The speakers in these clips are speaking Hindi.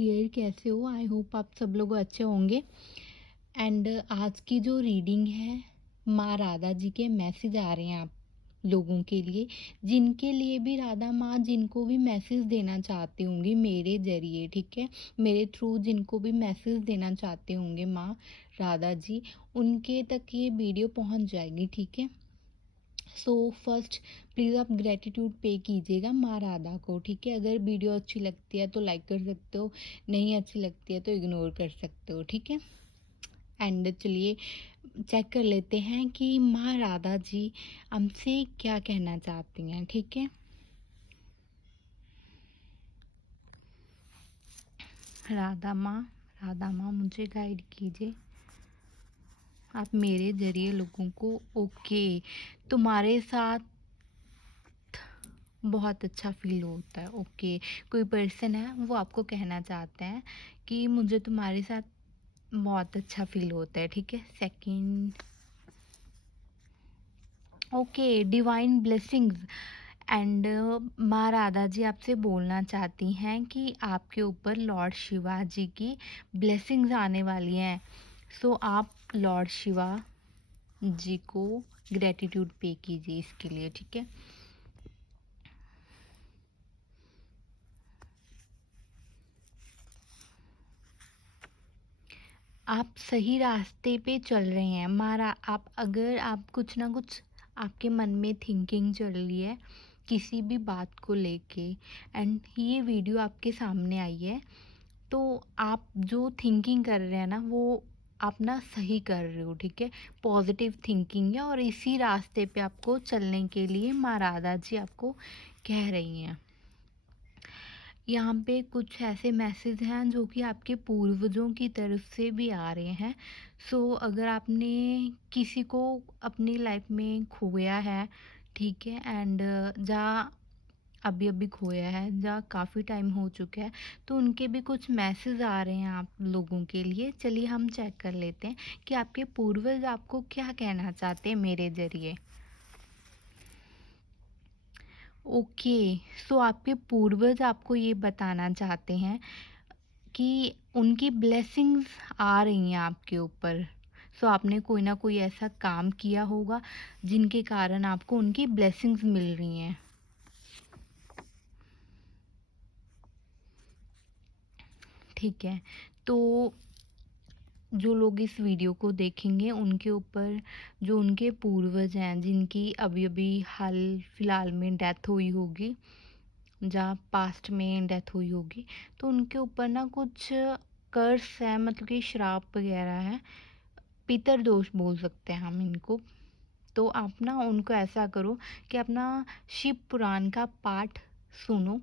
डियर, कैसे हो? आई होप आप सब लोग अच्छे होंगे। एंड आज की जो रीडिंग है, माँ राधा जी के मैसेज आ रहे हैं आप लोगों के लिए, जिनके लिए भी राधा माँ जिनको भी मैसेज देना चाहती होंगी मेरे ज़रिए, ठीक है? मेरे थ्रू जिनको भी मैसेज देना चाहते होंगे माँ राधा जी, उनके तक ये वीडियो पहुँच जाएगी, ठीक है? सो फर्स्ट प्लीज़ आप ग्रेटिट्यूड पे कीजिएगा माँ राधा को, ठीक है? अगर वीडियो अच्छी लगती है तो लाइक कर सकते हो, नहीं अच्छी लगती है तो इग्नोर कर सकते हो, ठीक है? एंड चलिए चेक कर लेते हैं कि माँ राधा जी हमसे क्या कहना चाहती हैं, ठीक है? राधा माँ मुझे गाइड कीजिए आप मेरे ज़रिए लोगों को। ओके, तुम्हारे साथ बहुत अच्छा फ़ील होता है। ओके, कोई पर्सन है वो आपको कहना चाहते हैं कि मुझे तुम्हारे साथ बहुत अच्छा फ़ील होता है, ठीक है? Second, okay, divine blessings. And माँ राधा जी आपसे बोलना चाहती हैं कि आपके ऊपर लॉर्ड शिवा जी की ब्लेसिंग्स आने वाली हैं। सो आप लॉर्ड शिवा जी को ग्रेटिट्यूड पे कीजिए इसके लिए, ठीक है? आप सही रास्ते पे चल रहे हैं। मारा आप अगर आप कुछ ना कुछ आपके मन में थिंकिंग चल रही है किसी भी बात को लेके, एंड ये वीडियो आपके सामने आई है, तो आप जो थिंकिंग कर रहे हैं ना वो आप ना सही कर रहे हो, ठीक है? पॉजिटिव थिंकिंग है और इसी रास्ते पे आपको चलने के लिए माँ राधा जी आपको कह रही हैं। यहाँ पे कुछ ऐसे मैसेज हैं जो कि आपके पूर्वजों की तरफ से भी आ रहे हैं। सो अगर आपने किसी को अपनी लाइफ में खोया है, ठीक है? एंड जहाँ अभी अभी खोया है, जहाँ काफ़ी टाइम हो चुका है, तो उनके भी कुछ मैसेज आ रहे हैं आप लोगों के लिए। चलिए हम चेक कर लेते हैं कि आपके पूर्वज आपको क्या कहना चाहते हैं मेरे ज़रिए। ओके, सो आपके पूर्वज आपको ये बताना चाहते हैं कि उनकी ब्लेसिंग्स आ रही हैं आपके ऊपर। सो आपने कोई ना कोई ऐसा काम किया होगा जिनके कारण आपको उनकी ब्लेसिंग्स मिल रही हैं। ठीक है, तो जो लोग इस वीडियो को देखेंगे उनके ऊपर जो उनके पूर्वज हैं जिनकी अभी अभी हाल फिलहाल में डेथ हुई होगी, जहाँ पास्ट में डेथ हुई होगी, तो उनके ऊपर ना कुछ कर्स है, मतलब कि श्राप वगैरह है, पितर दोष बोल सकते हैं हम इनको। तो आप ना उनको ऐसा करो कि अपना शिव पुराण का पाठ सुनो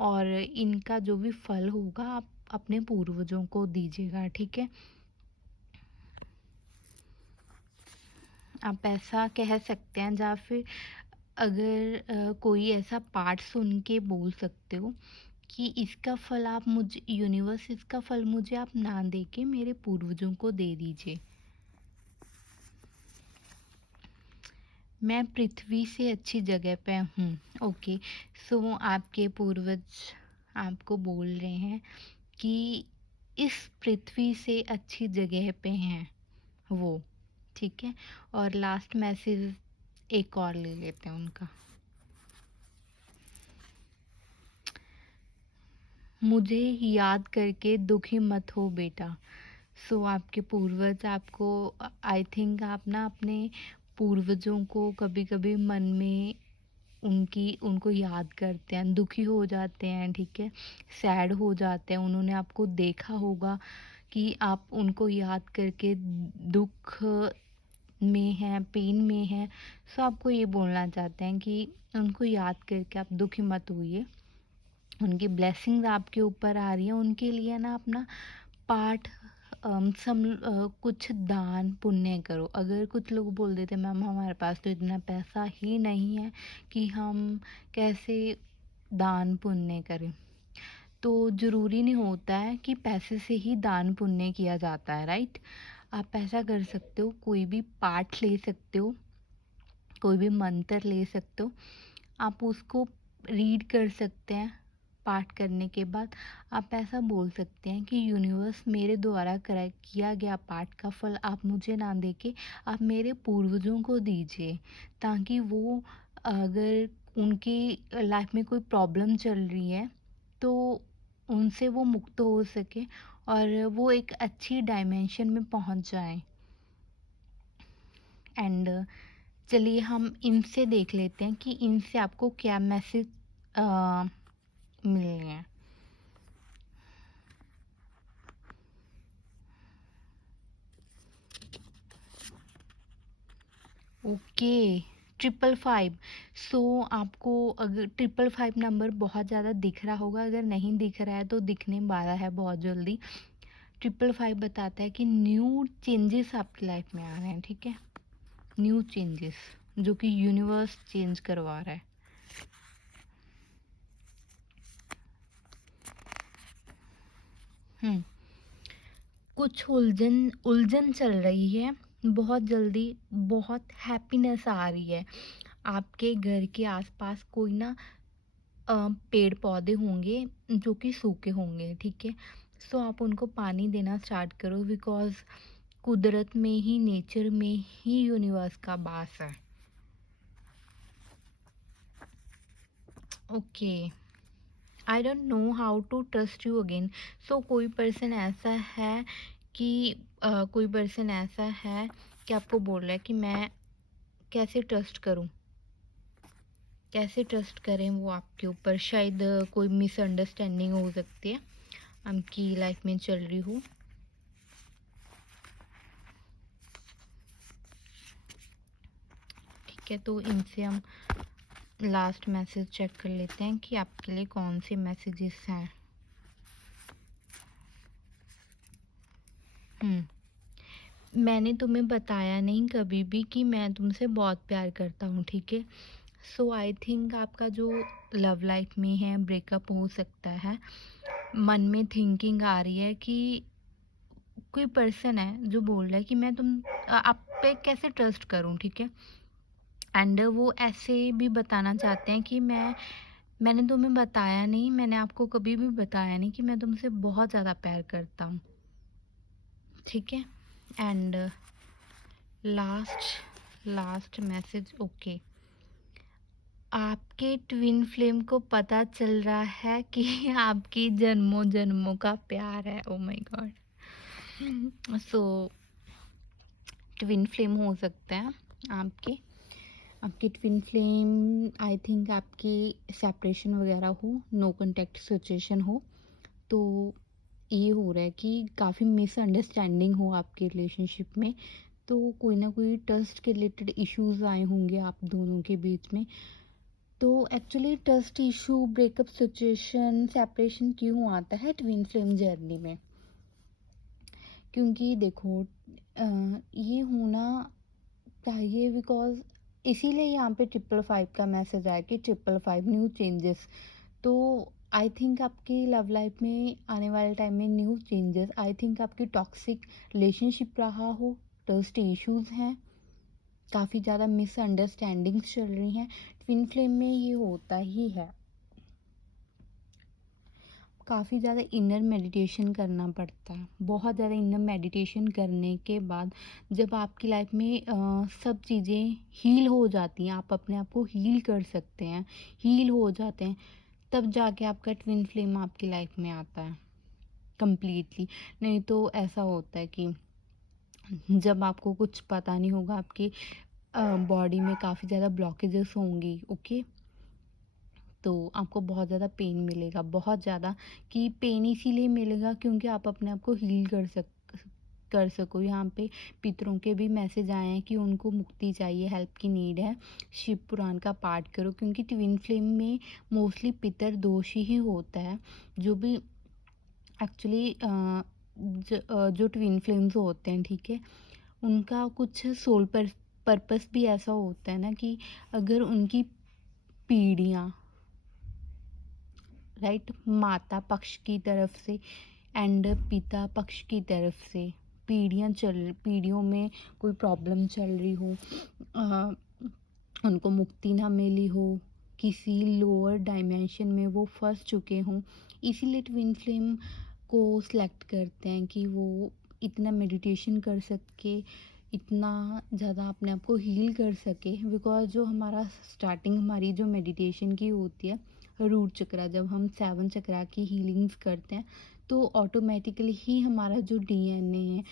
और इनका जो भी फल होगा आप अपने पूर्वजों को दीजिएगा, ठीक है? आप ऐसा कह सकते हैं, या फिर अगर कोई ऐसा पाठ सुन के बोल सकते हो कि इसका फल आप मुझे यूनिवर्स, इसका फल मुझे आप ना दे के मेरे पूर्वजों को दे दीजिए। मैं पृथ्वी से अच्छी जगह पे हूँ। ओके, सो आपके पूर्वज आपको बोल रहे हैं कि इस पृथ्वी से अच्छी जगह पे हैं वो, ठीक है? और लास्ट मैसेज एक और ले लेते हैं उनका। मुझे याद करके दुखी मत हो बेटा। सो आपके पूर्वज आपको, आई थिंक आप ना अपने पूर्वजों को कभी कभी मन में उनको याद करते हैं, दुखी हो जाते हैं, ठीक है? सैड हो जाते हैं। उन्होंने आपको देखा होगा कि आप उनको याद करके दुख में हैं, पेन में हैं। सो आपको ये बोलना चाहते हैं कि उनको याद करके आप दुखी मत होइए, उनकी ब्लेसिंग्स आपके ऊपर आ रही हैं। उनके लिए ना अपना पाठ कुछ दान पुण्य करो। अगर कुछ लोग बोल देते मैम हमारे पास तो इतना पैसा ही नहीं है कि हम कैसे दान पुण्य करें, तो ज़रूरी नहीं होता है कि पैसे से ही दान पुण्य किया जाता है, राइट? आप ऐसा कर सकते हो, कोई भी पाठ ले सकते हो, कोई भी मंत्र ले सकते हो, आप उसको रीड कर सकते हैं, पाठ करने के बाद आप ऐसा बोल सकते हैं कि यूनिवर्स मेरे द्वारा किया गया पाठ का फल आप मुझे ना देके आप मेरे पूर्वजों को दीजिए, ताकि वो अगर उनकी लाइफ में कोई प्रॉब्लम चल रही है तो उनसे वो मुक्त हो सके और वो एक अच्छी डायमेंशन में पहुंच जाएं। एंड चलिए हम इनसे देख लेते हैं कि इनसे आपको क्या मैसेज मिल रहे हैं। ओके, 555। सो आपको अगर 555 नंबर बहुत ज़्यादा दिख रहा होगा, अगर नहीं दिख रहा है तो दिखने वाला है बहुत जल्दी। 555 बताता है कि न्यू चेंजेस आपकी लाइफ में आ रहे हैं, ठीक है, न्यू चेंजेस जो कि यूनिवर्स चेंज करवा रहा है। हम्म कुछ उलझन उलझन चल रही है, बहुत जल्दी बहुत हैप्पीनेस आ रही है। आपके घर के आसपास कोई ना पेड़ पौधे होंगे जो कि सूखे होंगे, ठीक है। सो आप उनको पानी देना स्टार्ट करो, बिकॉज कुदरत में ही, नेचर में ही यूनिवर्स का वास है। Okay, I don't know how to trust you again. So कोई पर्सन ऐसा है कि कोई पर्सन ऐसा है कि आपको बोल रहा है कि मैं कैसे ट्रस्ट करूं, कैसे ट्रस्ट करें वो आपके ऊपर। शायद कोई मिसअंडरस्टैंडिंग हो सकती है आपकी लाइफ में चल रही हो। ठीक है, तो इनसे हम लास्ट मैसेज चेक कर लेते हैं कि आपके लिए कौन से मैसेजेस हैं। मैंने तुम्हें बताया नहीं कभी भी कि मैं तुमसे बहुत प्यार करता हूँ, ठीक है। सो आई थिंक आपका जो लव लाइफ में है ब्रेकअप हो सकता है। मन में थिंकिंग आ रही है कि कोई पर्सन है जो बोल रहा है कि मैं आप पे कैसे ट्रस्ट करूं, ठीक है। एंड वो ऐसे भी बताना चाहते हैं कि मैंने तुम्हें बताया नहीं, मैंने आपको कभी भी बताया नहीं कि मैं तुमसे बहुत ज़्यादा प्यार करता हूँ, ठीक है। एंड लास्ट मैसेज, ओके, आपके ट्विन फ्लेम को पता चल रहा है कि आपकी जन्मों जन्मों का प्यार है। Oh my God. So twin flame हो सकते हैं आपके ट्विन फ्लेम। आई थिंक आपकी सेपरेशन वगैरह हो, नो कांटेक्ट सिचुएशन हो, तो ये हो रहा है कि काफ़ी मिसअंडरस्टैंडिंग हो आपके रिलेशनशिप में। तो कोई ना कोई ट्रस्ट के रिलेटेड इश्यूज आए होंगे आप दोनों के बीच में। तो actually trust issue, breakup situation, separation क्यों आता है ट्विन फ्लेम जर्नी में? क्योंकि देखो ये होना चाहिए, बिकॉज इसीलिए यहाँ पे 555 का मैसेज आया कि 555 न्यू चेंजेस। तो आई थिंक आपकी लव लाइफ में आने वाले टाइम में न्यू चेंजेस, आई थिंक आपकी टॉक्सिक रिलेशनशिप रहा हो, ट्रस्ट इश्यूज हैं, काफ़ी ज़्यादा मिसअंडरस्टैंडिंग्स चल रही हैं। ट्विन फ्लेम में ये होता ही है, काफ़ी ज़्यादा इनर मेडिटेशन करना पड़ता है। बहुत ज़्यादा इनर मेडिटेशन करने के बाद जब आपकी लाइफ में सब चीज़ें हील हो जाती हैं, आप अपने आप को हील कर सकते हैं, हील हो जाते हैं, तब जाके आपका ट्विन फ्लेम आपकी लाइफ में आता है कंप्लीटली। नहीं तो ऐसा होता है कि जब आपको कुछ पता नहीं होगा, आपकी बॉडी में काफ़ी ज़्यादा ब्लॉकेजेस होंगी, ओके, तो आपको बहुत ज़्यादा पेन मिलेगा, बहुत ज़्यादा। कि पेन इसीलिए मिलेगा क्योंकि आप अपने आप को हील कर सको। यहाँ पे पितरों के भी मैसेज आए हैं कि उनको मुक्ति चाहिए, हेल्प की नीड है, शिव पुराण का पाठ करो, क्योंकि ट्विन फ्लेम में मोस्टली पितर दोष ही होता है। जो भी एक्चुअली जो ट्विन फ्लेम्स होते हैं, ठीक है, उनका कुछ सोल पर्पस भी ऐसा होता है ना कि अगर उनकी पीढ़ियाँ, राइट, माता पक्ष की तरफ से एंड पिता पक्ष की तरफ से पीढ़ियों में कोई प्रॉब्लम चल रही हो, उनको मुक्ति ना मिली हो, किसी लोअर डायमेंशन में वो फँस चुके हों, इसीलिए ट्विन फ्लेम को सिलेक्ट करते हैं कि वो इतना मेडिटेशन कर सके, इतना ज़्यादा अपने आप को हील कर सके। बिकॉज़ जो हमारा स्टार्टिंग हमारी जो मेडिटेशन की होती है, रूट चक्रा, जब हम 7 चक्रा की हीलिंग्स करते हैं, तो ऑटोमेटिकली ही हमारा जो डीएनए है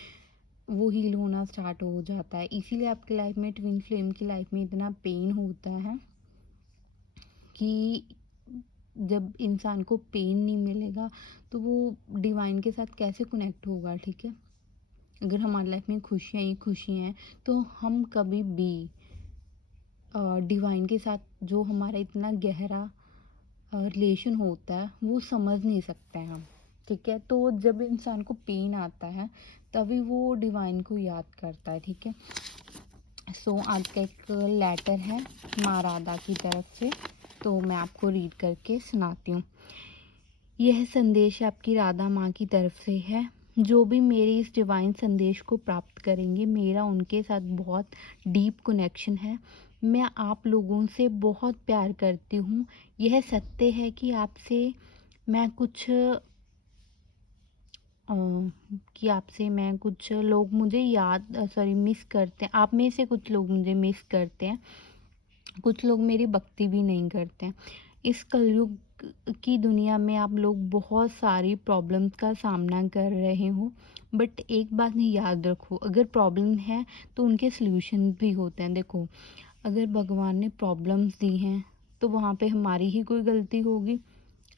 वो हील होना स्टार्ट हो जाता है। इसीलिए आपकी लाइफ में, ट्विन फ्लेम की लाइफ में इतना पेन होता है कि जब इंसान को पेन नहीं मिलेगा तो वो डिवाइन के साथ कैसे कनेक्ट होगा, ठीक है? अगर हमारी लाइफ में खुशियाँ ही खुशियाँ हैं तो हम कभी भी डिवाइन के साथ जो हमारा इतना गहरा रिलेशन होता है वो समझ नहीं सकते हैं हम, ठीक है? तो जब इंसान को पेन आता है तभी वो डिवाइन को याद करता है, ठीक है? सो आज का एक लेटर है माँ राधा की तरफ से, तो मैं आपको रीड करके सुनाती हूँ। यह संदेश आपकी राधा माँ की तरफ से है। जो भी मेरे इस डिवाइन संदेश को प्राप्त करेंगे, मेरा उनके साथ बहुत डीप कनेक्शन है। मैं आप लोगों से बहुत प्यार करती हूँ। यह सत्य है कि अ, मैं कुछ लोग मुझे मिस करते हैं। आप में से कुछ लोग मुझे मिस करते हैं। कुछ लोग मेरी भक्ति भी नहीं करते हैं। इस कलयुग की दुनिया में आप लोग बहुत सारी प्रॉब्लम्स का सामना कर रहे हो, बट एक बात नहीं याद रखो, अगर प्रॉब्लम है तो उनके सॉल्यूशन भी होते हैं। देखो, अगर भगवान ने प्रॉब्लम्स दी हैं तो वहाँ पे हमारी ही कोई गलती होगी।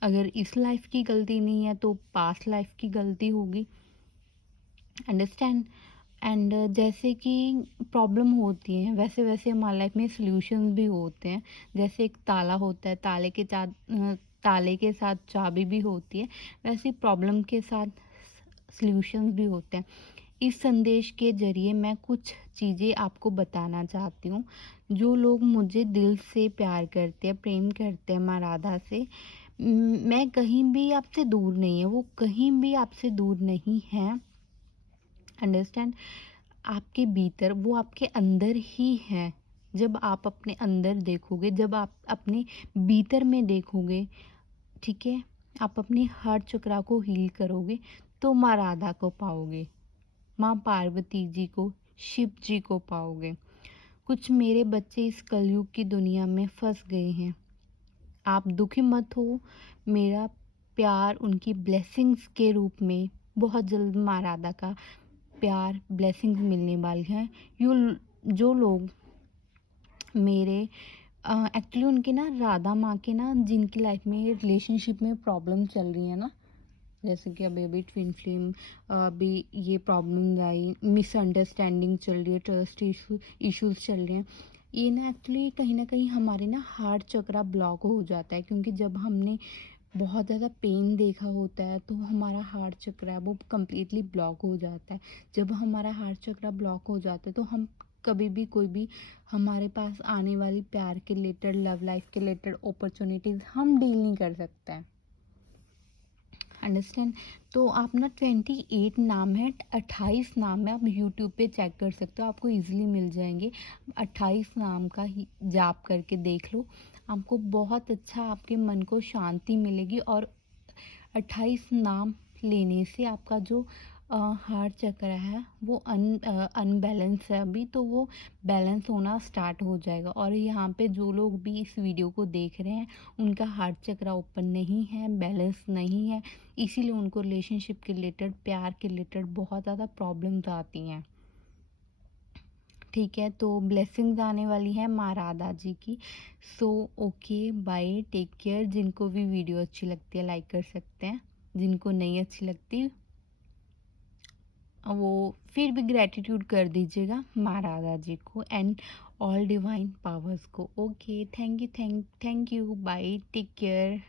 अगर इस लाइफ की गलती नहीं है तो पास्ट लाइफ की गलती होगी। अंडरस्टैंड? एंड जैसे कि प्रॉब्लम होती है वैसे वैसे हमारी लाइफ में सॉल्यूशंस भी होते हैं। जैसे एक ताला होता है, ताले के साथ चाबी भी होती है, वैसे प्रॉब्लम के साथ सॉल्यूशंस भी होते हैं। इस संदेश के ज़रिए मैं कुछ चीज़ें आपको बताना चाहती हूँ। जो लोग मुझे दिल से प्यार करते हैं, प्रेम करते हैं माँ राधा से, मैं कहीं भी आपसे दूर नहीं है, वो कहीं भी आपसे दूर नहीं है। अंडरस्टैंड? आपके भीतर, वो आपके अंदर ही है। जब आप अपने अंदर देखोगे, जब आप अपने भीतर में देखोगे, ठीक है? आप अपनी हार्ट चक्रा को हील करोगे, तो माँ राधा को पाओगे, माँ पार्वती जी को, शिव जी को पाओगे। कुछ मेरे बच्चे इस कलयुग की दुनिया में फँस गए हैं। आप दुखी मत हो, मेरा प्यार उनकी ब्लेसिंग्स के रूप में बहुत जल्द माँ राधा का प्यार, ब्लेसिंग्स मिलने वाली हैं। यू जो लोग मेरे एक्चुअली उनके ना, राधा माँ के ना, जिनकी लाइफ में रिलेशनशिप में प्रॉब्लम चल रही है ना, जैसे कि अभी अभी ट्विन फ्लेम, अभी ये प्रॉब्लम आई, मिसअंडरस्टैंडिंग चल रही है, ट्रस्ट इश्यूज चल रहे हैं। ये ना कहीं हमारे ना हार्ट चक्रा ब्लॉक हो जाता है, क्योंकि जब हमने बहुत ज़्यादा पेन देखा होता है तो हमारा हार्ट चक्र है वो कम्प्लीटली ब्लॉक हो जाता है। जब हमारा हार्ट चक्र ब्लॉक हो जाता है तो हम कभी भी, कोई भी हमारे पास आने वाली प्यार के रिलेटेड, लव लाइफ के रिलेटेड अपॉर्चुनिटीज़ हम डील नहीं कर सकते हैं। अंडरस्टैंड? तो आप ना 28 नाम है, 28 नाम है, आप यूट्यूब पे चेक कर सकते हो, आपको इजीली मिल जाएंगे। 28 नाम का ही जाप करके देख लो, आपको बहुत अच्छा, आपके मन को शांति मिलेगी। और 28 नाम लेने से आपका जो हार्ट चक्र है वो अनबैलेंस है अभी, तो वो बैलेंस होना स्टार्ट हो जाएगा। और यहाँ पे जो लोग भी इस वीडियो को देख रहे हैं, उनका हार्ट चक्र ओपन नहीं है, बैलेंस नहीं है, इसीलिए उनको रिलेशनशिप के रिलेटेड, प्यार के रिलेटेड बहुत ज़्यादा प्रॉब्लम्स आती हैं, ठीक है? तो ब्लेसिंग्स आने वाली है माँ राधा जी की। So okay, bye, take care. जिनको भी वीडियो अच्छी लगती है लाइक कर सकते हैं, जिनको नहीं अच्छी लगती वो फिर भी ग्रैटिट्यूड कर दीजिएगा माँ राधा जी को एंड ऑल डिवाइन पावर्स को। Okay, thank you, bye, take care.